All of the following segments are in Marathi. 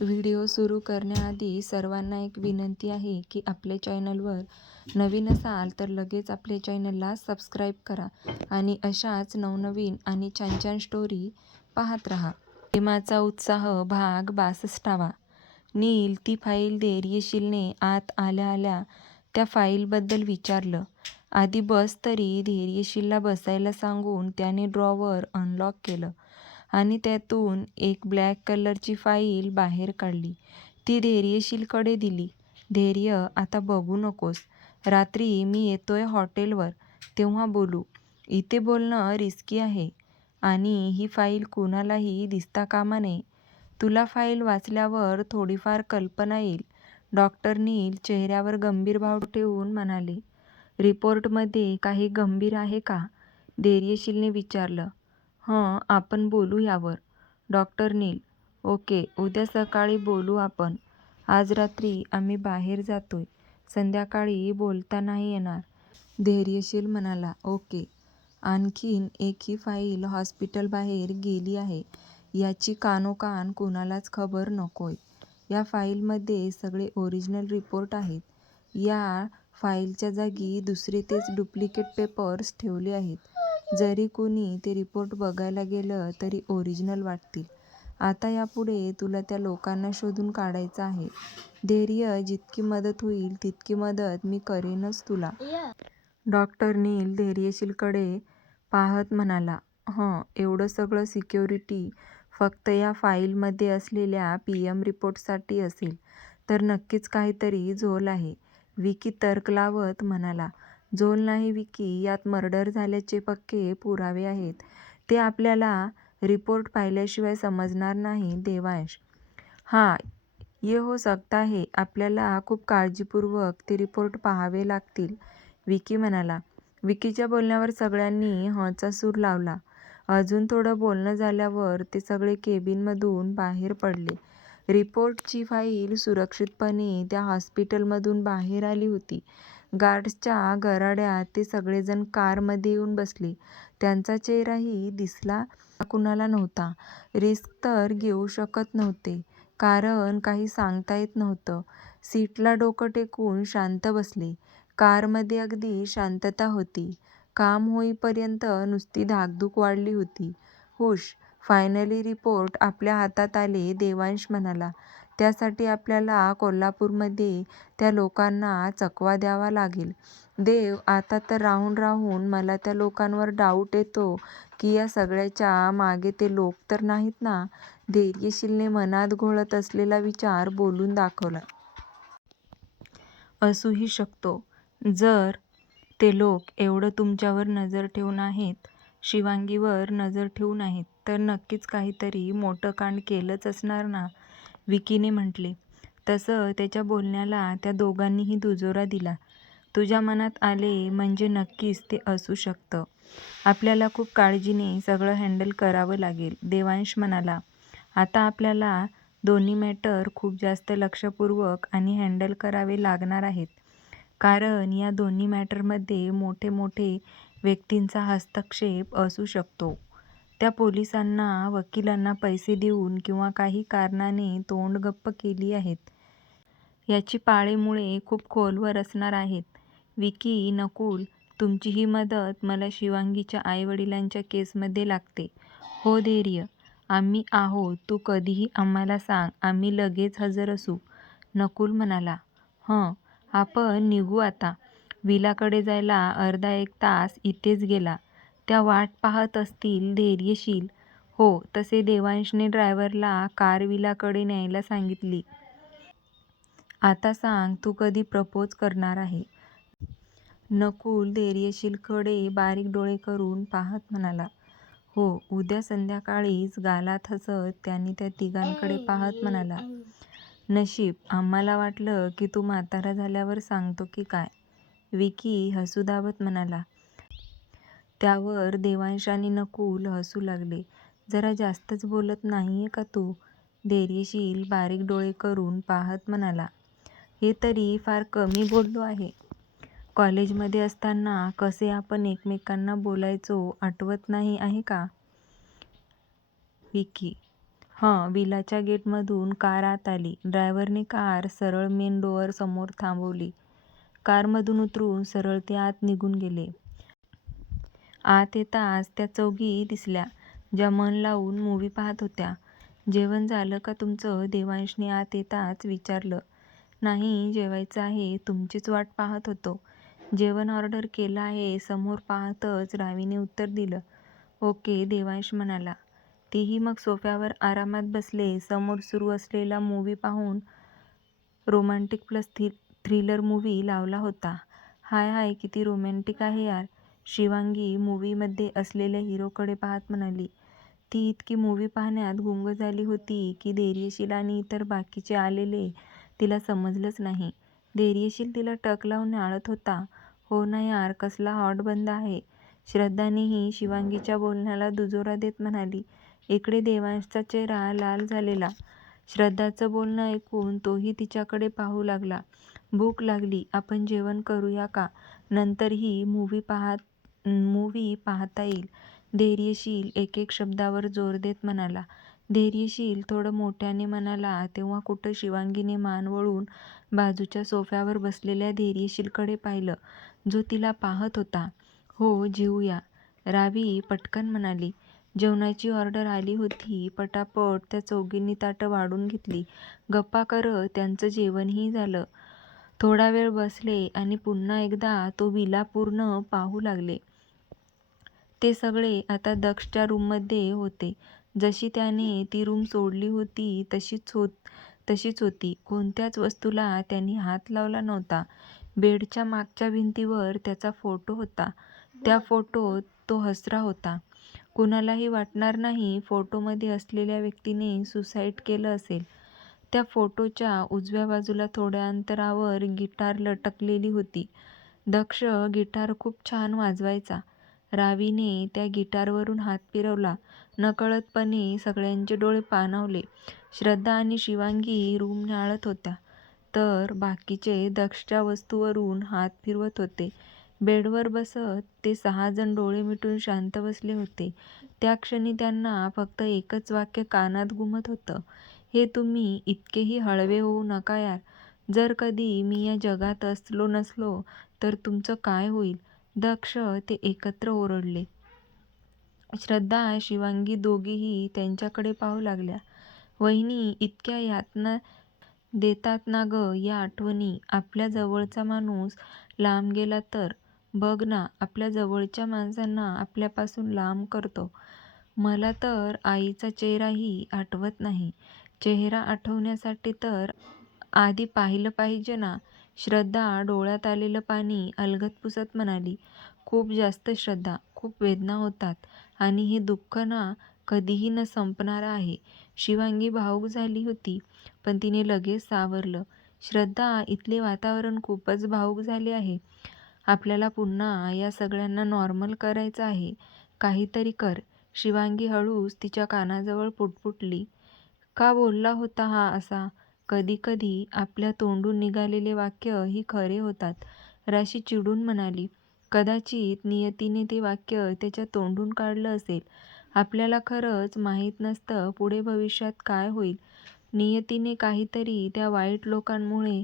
व्हिडिओ सुरू करण्याआधी सर्वांना एक विनंती आहे की आपल्या चॅनलवर नवीन असाल तर लगेच आपल्या चॅनलला सबस्क्राईब करा आणि अशाच नवनवीन आणि छान छान स्टोरी पाहत राहा. प्रेमाचा उत्साह भाग बासष्टावा. नील ती फाईल धैर्यशीलने आत आल्या आल्या त्या फाईलबद्दल विचारलं. आधी बस तरी धैर्यशीलला बसायला सांगून त्याने ड्रॉवर अनलॉक केलं. आणि त्यातून एक ब्लॅक कलरची फाईल बाहेर काढली. ती धैर्यशीलकडे दिली. धैर्य आता बघू नकोस. रात्री मी येतोय हॉटेलवर. तेव्हा बोलू. इथे बोलणं रिस्की आहे. आणि ही फाईल कुणालाही दिसता कामा नये. तुला फाईल वाचल्यावर थोडीफार कल्पना येईल. डॉक्टर नील चेहऱ्यावर गंभीर भाव ठेवून म्हणाले. रिपोर्टमध्ये काही गंभीर आहे का? धैर्यशीलने विचारलं. हं आपण बोलू यावर. डॉक्टर नील ओके उद्या सकाळी बोलू आपण. आज रात्री आम्ही बाहेर जातोय. संध्याकाळी बोलता नाही येणार. धैर्यशील म्हणाला ओके. आणखीन एक ही फाईल हॉस्पिटलबाहेर गेली आहे. याची कानोकान कुणालाच खबर नकोय. या फाईलमध्ये सगळे ओरिजिनल रिपोर्ट आहेत. या फाईलच्या जागी दुसरे तेच डुप्लिकेट पेपर्स ठेवले आहेत. जरी कुणी ते रिपोर्ट बघायला गेलं तरी ओरिजिनल वाटतील. आता यापुढे तुला त्या लोकांना शोधून काढायचं आहे. धैर्य जितकी मदत होईल तितकी मदत मी करेनच तुला. डॉक्टर नील धैर्यशीलकडे पाहत म्हणाला हं एवढं सगळं सिक्युरिटी फक्त या फाईलमध्ये असलेल्या पीएम रिपोर्टसाठी असेल. तर नक्कीच काहीतरी झोल आहे. विकी तर्क लावत म्हणाला झोल नाही विकी यात मर्डर झाल्याचे पक्के पुरावे आहेत. ते आपल्याला रिपोर्ट पाहिल्याशिवाय समजणार नाही देवांश. हां ये हो सकता है आपल्याला खूप काळजीपूर्वक ते रिपोर्ट पाहावे लागतील विकी म्हणाला. विकीच्या बोलण्यावर सगळ्यांनी हचा सूर लावला. अजून थोडं बोलणं झाल्यावर ते सगळे केबिनमधून बाहेर पडले. रिपोर्टची फाईल सुरक्षितपणे त्या हॉस्पिटलमधून बाहेर आली होती. गार्ड्सच्या गराड्यात ते सगळेजण कारमध्ये येऊन बसले. त्यांचा चेहराही दिसला कुणाला नव्हता. रिस्क तर घेऊ शकत नव्हते कारण काही सांगता येत नव्हतं. सीटला डोकं टेकून शांत बसले. कारमध्ये अगदी शांतता होती. काम होईपर्यंत नुसती धाकधूक वाढली होती. होश फायनली रिपोर्ट आपल्या हातात आले देवांश म्हणाला. त्यासाठी आपल्याला कोल्हापूरमध्ये त्या लोकांना चकवा द्यावा लागेल. देव आता तर राहून राहून मला त्या लोकांवर डाऊट येतो की या सगळ्याच्या मागे ते लोक तर नाहीत ना? धैर्यशीलने मनात घोळत असलेला विचार बोलून दाखवला. असूही शकतो. जर ते लोक एवढं तुमच्यावर नजर ठेवून आहेत शिवांगीवर नजर ठेवून आहेत तर नक्कीच काहीतरी मोठं कांड केलंच असणार ना? विकीने म्हटले. तसं त्याच्या बोलण्याला त्या दोघांनीही दुजोरा दिला. तुझ्या मनात आले म्हणजे नक्कीच ते असू शकतं. आपल्याला खूप काळजीने सगळं हँडल करावं लागेल देवांश म्हणाला आता आपल्याला दोन्ही मॅटर खूप जास्त लक्षपूर्वक आणि हँडल करावे लागणार आहेत. कारण या दोन्ही मॅटरमध्ये मोठे मोठे व्यक्तींचा हस्तक्षेप असू शकतो. त्या पोलिसांना वकिलांना पैसे देऊन किंवा काही कारणाने तोंड गप्प केली आहेत. याची पाळेमुळे खूप खोलवर असणार आहेत. विकी नकुल तुमची ही मदत मला शिवांगीच्या आईवडिलांच्या केसमध्ये लागते. हो धैर्य. आम्ही आहोत. तू कधीही आम्हाला सांग. आम्ही लगेच हजर असू. नकुल म्हणाला. हं आपण निघू आता. विलाकडे जायला अर्धा एक तास इथेच गेला. त्या वाट पाहत असतील धैर्यशील. हो तसे देवांशने ड्रायव्हरला कारविलाकडे न्यायला सांगितली. आता सांग तू कधी प्रपोज करणार आहे? नकुल धैर्यशीलकडे बारीक डोळे करून पाहत म्हणाला. हो उद्या संध्याकाळीच गालात हसत त्याने त्या तिघांकडे पाहत म्हणाला. नशीब आम्हाला वाटलं की तू म्हातारा झाल्यावर सांगतो की काय? विकी हसू दाबत म्हणाला. त्यावर देवांश आणि नकुल हसू लागले जरा जास्तच बोलत नाहीये का तू धैर्यशील बारीक डोळे करून पाहत म्हणाला हे तरी फार कमी बोललो आहे कॉलेजमध्ये असताना कसे आपण एकमेकांना बोलायचो आठवत नाही आहे का विकी हं विलाच्या गेटमधून कार आत आली. ड्रायव्हरने कार सरळ मेन डोअर समोर थांबवली. कारमधून उतरून सरळ ते आत निघून गेले. आत येताच त्या चौघी दिसल्या, ज्या मन लावून मूव्ही पाहत होत्या. जेवण झालं का तुमचं देवांशने आत येताच विचारलं. नाही जेवायचं आहे. तुमचीच वाट पाहत होतो. जेवण ऑर्डर केलं आहे समोर पाहतच रावीने उत्तर दिलं. ओके देवांश म्हणाला. तेही मग सोफ्यावर आरामात बसले. समोर सुरू असलेला मूव्ही पाहून रोमँटिक प्लस थ्रिलर मूव्ही लावला होता. हाय हाय किती रोमँटिक आहे यार, शिवांगी मूव्हीमध्ये असलेल्या हिरोकडे पाहत म्हणाली. ती इतकी मूव्ही पाहण्यात गुंग झाली होती की धैर्यशील आणि इतर बाकीचे आलेले तिला समजलंच नाही. धैर्यशील तिला टक लावून न्याहाळत होता. हो ना यार कसला हॉट बंद आहे. श्रद्धानेही शिवांगीच्या बोलण्याला दुजोरा देत म्हणाली. इकडे देवांशचा चेहरा लाल झालेला. श्रद्धाचं बोलणं ऐकून तोही तिच्याकडे पाहू लागला. भूक लागली. आपण जेवण करूया का? नंतरही मूव्ही पाहत येईल. धैर्यशील एकेक शब्दावर जोर देत म्हणाला. धैर्यशील थोडं मोठ्याने म्हणाला तेव्हा कुठं शिवांगीने मान वळवून बाजूच्या सोफ्यावर बसलेल्या धैर्यशीलकडे पाहिलं, जो तिला पाहत होता. हो जेवूया, रावी पटकन म्हणाली. जेवणाची ऑर्डर आली होती. पटापट त्या चौघींनी ताटं वाढून घेतली. गप्पा करत त्यांचं जेवणही झालं. थोडा वेळ बसले आणि पुन्हा एकदा तो विला पूर्ण पाहू लागले. ते सगळे आता दक्षच्या रूममध्ये होते. जशी त्याने ती रूम सोडली होती तशीच होती. कोणत्याच वस्तूला त्यांनी हात लावला नव्हता. बेडच्या मागच्या भिंतीवर त्याचा फोटो होता. त्या फोटोत तो हसरा होता. कुणालाही वाटणार नाही फोटोमध्ये असलेल्या व्यक्तीने सुसाईड केलं असेल. त्या फोटोच्या उजव्या बाजूला थोड्या अंतरावर गिटार लटकलेली होती. दक्ष गिटार खूप छान वाजवायचा. रावीने त्या गिटारवरून हात फिरवला. नकळतपणे सगळ्यांचे डोळे पाणावले. श्रद्धा आणि शिवांगी रूम न्याहाळत होत्या, तर बाकीचे दक्षच्या वस्तूंवरून हात फिरवत होते. बेडवर बसत ते सहाजण डोळे मिटून शांत बसले होते. त्या क्षणी त्यांना फक्त एकच वाक्य कानात घुमत होतं. हे तुम्ही इतकेही हळवे होऊ नका यार. जर कधी मी या जगात असलो नसलो तर तुमचं काय होईल? दक्ष ते एकत्र ओरडले. श्रद्धा, शिवांगी दोघीही त्यांच्याकडे पाहू लागल्या. वहिनी इतक्या यातना देतात ना गं या आठवणी. आपल्या जवळचा माणूस लांब गेला तर? बघ ना आपल्या जवळच्या माणसांना आपल्यापासून लांब करतो. मला तर आईचा चेहराही आठवत नाही. चेहरा आठवण्यासाठी तर आधी पाहिलं पाहिजे ना? श्रद्धा डोळ्यात आलेलं पाणी अलगद पुसत म्हणाली. खूप जास्त श्रद्धा, खूप वेदना होतात आणि हे दुःख ना कधीही न संपणारं आहे. शिवांगी भावूक झाली होती, पण तिने लगेच सावरलं. श्रद्धा इथले वातावरण खूपच भावूक झाले आहे. आपल्याला पुन्हा या सगळ्यांना नॉर्मल करायचं आहे. काहीतरी कर. शिवांगी हळूच तिच्या कानाजवळ पुटपुटली. का बोलला होता हा असा? कधीकधी आपल्या तोंडून निघालेले वाक्य ही खरे होतात. राशी चिडून म्हणाली. कदाचित नियतीने ते वाक्य त्याच्या तोंडून काढलं असेल. आपल्याला खरंच माहीत नसतं पुढे भविष्यात काय होईल. नियतीने काहीतरी त्या वाईट लोकांमुळे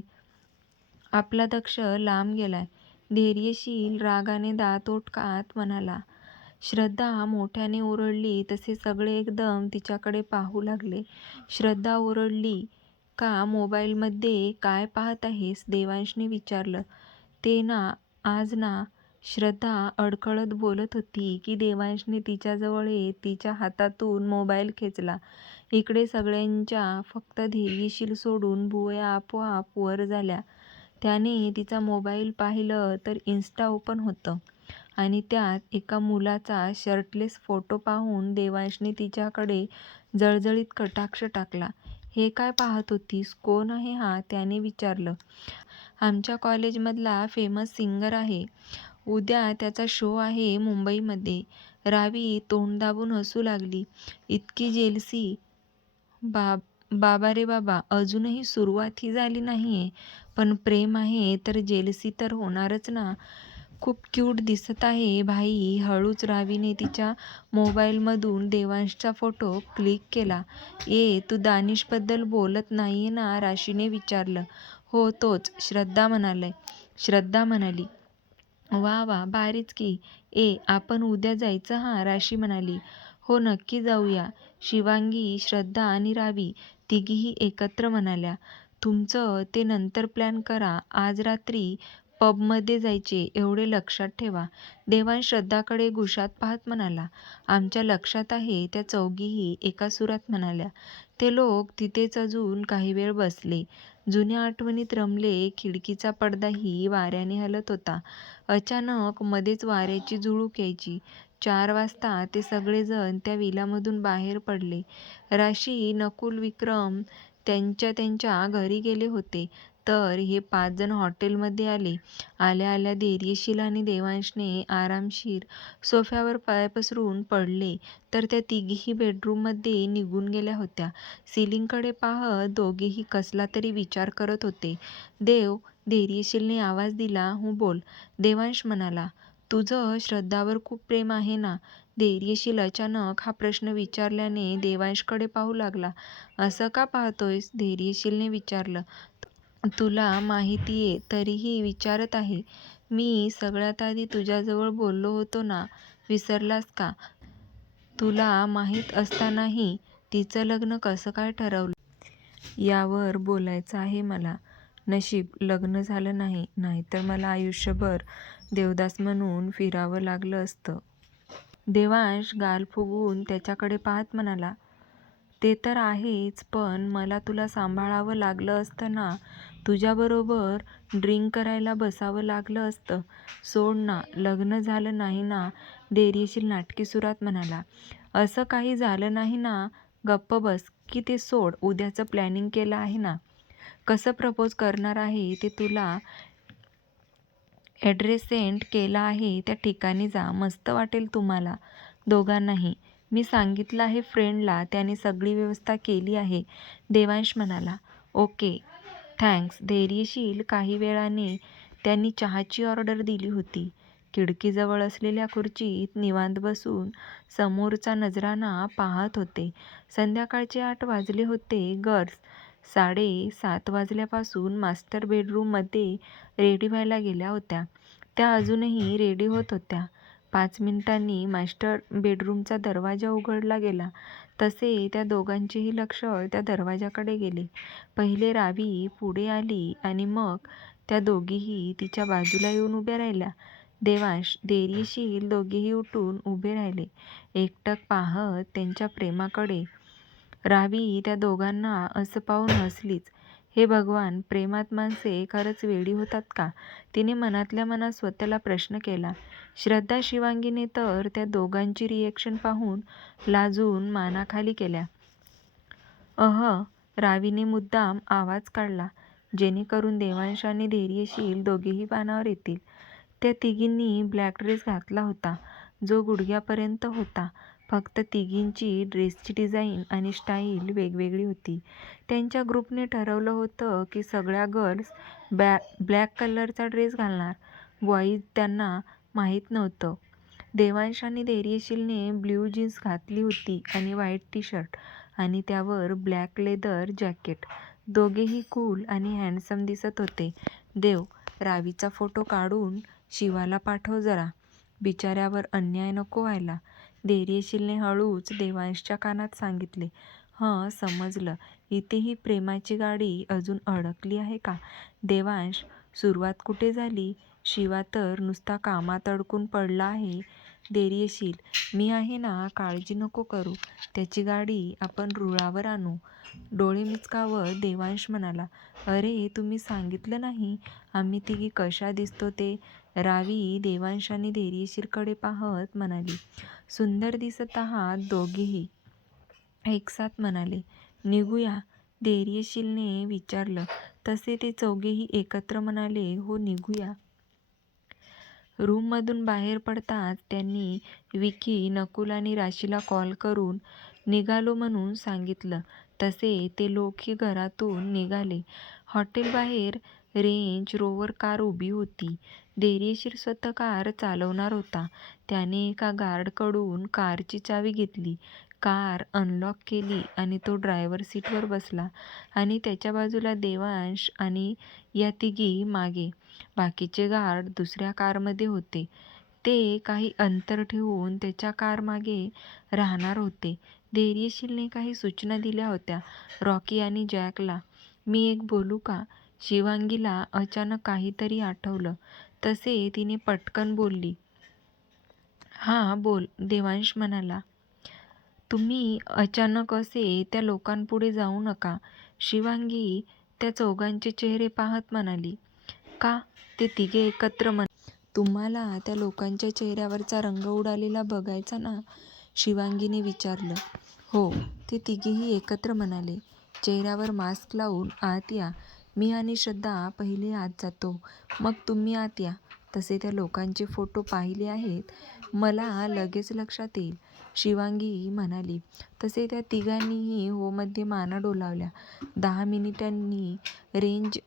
आपला दक्ष लांब गेलाय. धैर्यशील रागाने दात ओठकात म्हणाला. श्रद्धा मोठ्याने ओरडली तसे सगळे एकदम तिच्याकडे पाहू लागले. श्रद्धा ओरडली. का मोबाईलमध्ये काय पाहत आहेस? देवांशने विचारलं. ते ना आज ना श्रद्धा अडखळत बोलत होती की देवांशने तिच्याजवळ येत तिच्या हातातून मोबाईल खेचला. इकडे सगळ्यांच्या फक्त धैर्यशील सोडून भुवया आपोआप वर झाल्या. त्याने तिचा मोबाईल पाहिलं तर इन्स्टा ओपन होतं आणि त्यात एका मुलाचा शर्टलेस फोटो पाहून देवांशने तिच्याकडे जळजळीत कटाक्ष टाकला. हे काय पाहत होतीस? कोण आहे हा? त्याने विचारलं. आमच्या कॉलेजमधला फेमस सिंगर आहे. उद्या त्याचा शो आहे मुंबईमध्ये. रावी तोंड दाबून हसू लागली. इतकी जेलसी? बाब बाबा रे बाबा. अजूनही सुरुवात ही झाली नाहीये, पण प्रेम आहे तर जेलसी तर होणारच ना. खूप क्यूट दिसत आहे. भाई हळूच रावीने तिच्या मोबाईलमधून देवांशचा फोटो क्लिक केला. ए तू दानिशबद्दल बोलत नाहीये ना? राशीने विचारलं. हो तोच श्रद्धा म्हणाले. श्रद्धा म्हणाली. वा वा भारीच की. ए आपण उद्या जायचं हां? राशी म्हणाली. हो नक्की जाऊया. शिवांगी श्रद्धा आणि रावी तिघीही एकत्र म्हणाल्या. तुमचं ते नंतर प्लॅन करा. आज रात्री पबमध्ये जायचे एवढे लक्षात ठेवा. देवान श्रद्धाकडे घुशात पाहत म्हणाला आमच्या लक्षात आहे त्या चौघीही एका सुरात म्हणाल्या. ते लोक तिथेच अजून काही वेळ बसले. जुन्या आठवणीत रमले खिडकीचा पडदाही वाऱ्याने हलत होता. अचानक मध्येच वाऱ्याची झुळूक यायची. चार वाजता ते सगळेजण त्या विलामधून बाहेर पडले. राशी नकुल विक्रम त्यांच्या त्यांच्या घरी गेले होते. तर हे पाच जण हॉटेलमध्ये आले. आल्या आल्या धैर्यशील आणि देवांशने आरामशीर सोफ्यावर पाय पसरून पडले. तर त्या तिघीही बेडरूममध्ये निघून गेल्या होत्या. सिलिंगकडे पाहत दोघेही कसला तरी विचार करत होते. देव धैर्यशीलने आवाज दिला. हू बोल. देवांश म्हणाला तुझं श्रद्धावर खूप प्रेम आहे ना? धैर्यशील अचानक हा प्रश्न विचारल्याने देवांशकडे पाहू लागला. असं का पाहतोयस? धैर्यशीलने विचारलं. तुला माहितीये तरीही विचारत आहे. मी सगळ्यात आधी तुझ्याजवळ बोललो होतो ना विसरलास का? तुला माहीत असतानाही तिचं लग्न कसं काय ठरवलं? यावर बोलायचं आहे मला. नशीब लग्न झालं नाही नाहीतर मला आयुष्यभर देवदास म्हणून फिरावं लागलं असतं. देवांश गाल फुगवून त्याच्याकडे पाहत म्हणाला ते तर आहेच पण मला तुला सांभाळावं लागलं असतं ना? तुझ्याबरोबर ड्रिंक करायला बसावं लागलं असतं. सोड ना लग्न झालं नाही ना? देरीशील नाटकी सुरात म्हणाला. असं काही झालं नाही ना? गप्प बस की ते सोड उद्याचं प्लॅनिंग केलं आहे ना? कसं प्रपोज करणार आहे ते तुला ॲड्रेस सेंड केला आहे त्या ठिकाणी जा मस्त वाटेल तुम्हाला. दोघांनाही. मी सांगितलं आहे फ्रेंडला त्याने सगळी व्यवस्था केली आहे. देवांश म्हणाला ओके थँक्स. धैर्यशील काही वेळाने. त्यांनी चहाची ऑर्डर दिली होती. खिडकीजवळ असलेल्या खुर्चीत निवांत बसून समोरचा नजराना पाहत होते. संध्याकाळचे आठ वाजले होते. गर्ल्स साडे सात वाजल्यापासून मास्टर बेडरूममध्ये रेडी व्हायला गेल्या होत्या. त्या अजूनही रेडी होत होत्या. पाच मिनिटांनी मास्टर बेडरूमचा दरवाजा उघडला गेला. तसे त्या दोघांचेही लक्ष त्या दरवाजाकडे गेले. पहिले रावी पुढे आली आणि मग त्या दोघीही तिच्या बाजूला येऊन उभ्या राहिल्या. देवांश धैर्यशील दोघेही उठून उभे राहिले. एकटक पाहत त्यांच्या प्रेमाकडे. रावी त्या दोघांना असं पाहून हसलीच. हे भगवान प्रेमात माणसे खरंच वेडी होतात का? तिने मनातल्या मनात स्वतःला प्रश्न केला. श्रद्धा शिवांगीने तर त्या दोघांची रिएक्शन पाहून लाजून मानाखाली केल्या. अह रावीने मुद्दाम आवाज काढला. जेणेकरून देवांश आणि धैर्यशील दोघेही पानावर येतील. त्या तिघींनी ब्लॅक ड्रेस घातला होता जो गुडघ्यापर्यंत होता. फक्त तिघींची ड्रेसची डिझाईन आणि स्टाईल वेगवेगळी होती. त्यांच्या ग्रुपने ठरवलं होतं की सगळ्या गर्ल्स बॅ ब्लॅक कलरचा ड्रेस घालणार. बॉईज त्यांना माहीत नव्हतं. देवांश आणि धैर्यशीलने ब्ल्यू जीन्स घातली होती आणि व्हाईट टी शर्ट आणि त्यावर ब्लॅक लेदर जॅकेट. दोघेही कूल आणि हँडसम दिसत होते. देव रावीचा फोटो काढून शिवाला पाठव जरा. बिचाऱ्यावर अन्याय नको व्हायला. धैर्यशीलने हळूच देवांशच्या कानात सांगितले. हं समजलं. इथेही प्रेमाची गाडी अजून अडकली आहे का? देवांश सुरुवात कुठे झाली? शिवा तर नुसता कामात अडकून पडला आहे. धैर्यशील मी आहे ना काळजी नको करू. त्याची गाडी आपण रुळावर आणू. डोळे मिचकावत देवांश म्हणाला. अरे तुम्ही सांगितलं नाही? आम्ही तिघी कशा दिसतो ते? रावी देवांश आणि धैर्यशीलकडे पाहत म्हणाली. सुंदर दिसत आहात दोघेही. एकसाथ म्हणाले. निघूया. धैर्यशीलने विचारलं. तसे ते चौघेही एकत्र म्हणाले हो निघूया. रूममधून बाहेर पडताच त्यांनी विकी नकुल आणि राशीला कॉल करून निघालो म्हणून सांगितलं. तसे ते लोकही घरातून निघाले. हॉटेलबाहेर रेंज रोवर कार उभी होती. धैर्यशीर स्वतः कार चालवणार होता. त्याने एका गार्डकडून कारची चावी घेतली, कार अनलॉक केली आणि तो ड्रायव्हर सीटवर बसला आणि त्याच्या बाजूला देवांश आणि या तिघी मागे. बाकीचे गार्ड दुसऱ्या कारमध्ये होते. ते काही अंतर ठेवून त्याच्या कारमागे राहणार होते. धैर्यशीलने काही सूचना दिल्या होत्या रॉकी आणि जॅकला. "मी एक बोलू का? " शिवांगीला अचानक काहीतरी आठवलं. तसे तिने पटकन बोलली. "हां बोल. " देवांश म्हणाला. "तुम्ही अचानक असे त्या लोकांपुढे जाऊ नका. " शिवांगी त्या चौघांचे चेहरे पाहत म्हणाली. "का? " ते तिघे एकत्र म्हणाले. "तुम्हाला त्या लोकांच्या चेहऱ्यावरचा रंग उडालेला बघायचा ना? " शिवांगीने विचारलं. "हो. " ते तिघेही एकत्र म्हणाले. "चेहऱ्यावर मास्क लावून आत या. मी आणि श्रद्धा पहिले आत जातो, मग तुम्ही आत या. तसे त्या लोकांचे फोटो पाहिले आहेत. मला लगेच लक्षात येईल," शिवांगी म्हणाली. तसे त्या तिघांनीही होमध्ये माना डोलावल्या. दहा मिनिटांनी रेंज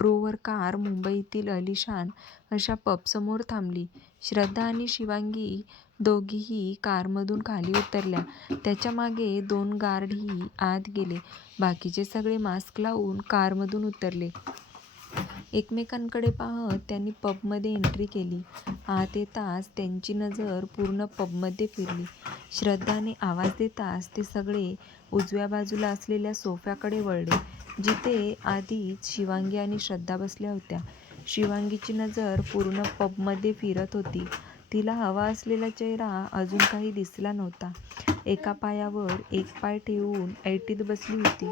रोव्हर कार मुंबईतील आलिशान अशा पबसमोर थांबली. श्रद्धा आणि शिवांगी दोघीही कारमधून खाली उतरल्या. त्याच्यामागे दोन गार्डही आत गेले. बाकीचे सगळे मास्क लावून कारमधून उतरले. एकमेकांकडे पाहत त्यांनी पबमध्ये एंट्री केली. आत येताच त्यांची नजर पूर्ण पबमध्ये फिरली. श्रद्धाने आवाज देताच ते सगळे उजव्या बाजूला असलेल्या सोफ्याकडे वळले, जिथे आधीच शिवांगी आणि श्रद्धा बसल्या होत्या. शिवांगीची नजर पूर्ण पबमध्ये फिरत होती. तिला हवा असलेला चेहरा अजून काही दिसला नव्हता. एका पायावर एक पाय ठेवून ऐटीत बसली होती.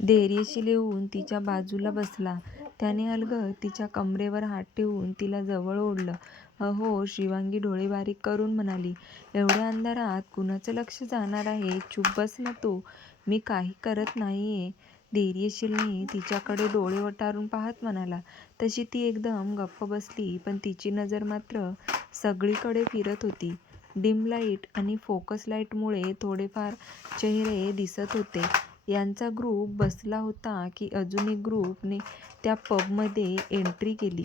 धैर्यशील येऊन तिच्या बाजूला बसला. त्याने अलगद तिच्या कमरेवर हात ठेवून तिला जवळ ओढलं. "अहो" शिवांगी डोळे बारीक करून म्हणाली. "एवढ्या अंधारात कुणाचं लक्ष जाणार आहे? चुप बस ना तू. " "मी काही करत नाहीये," धैर्यशीलने तिच्याकडे डोळे वटारून पाहत म्हणाला. तशी ती एकदम गप्प बसली, पण तिची नजर मात्र सगळीकडे फिरत होती. डिम लाइट आणि फोकस लाईटमुळे थोडेफार चेहरे दिसत होते. यांचा ग्रुप बसला होता की अजून एक ग्रुपने त्या पबमध्ये एंट्री केली?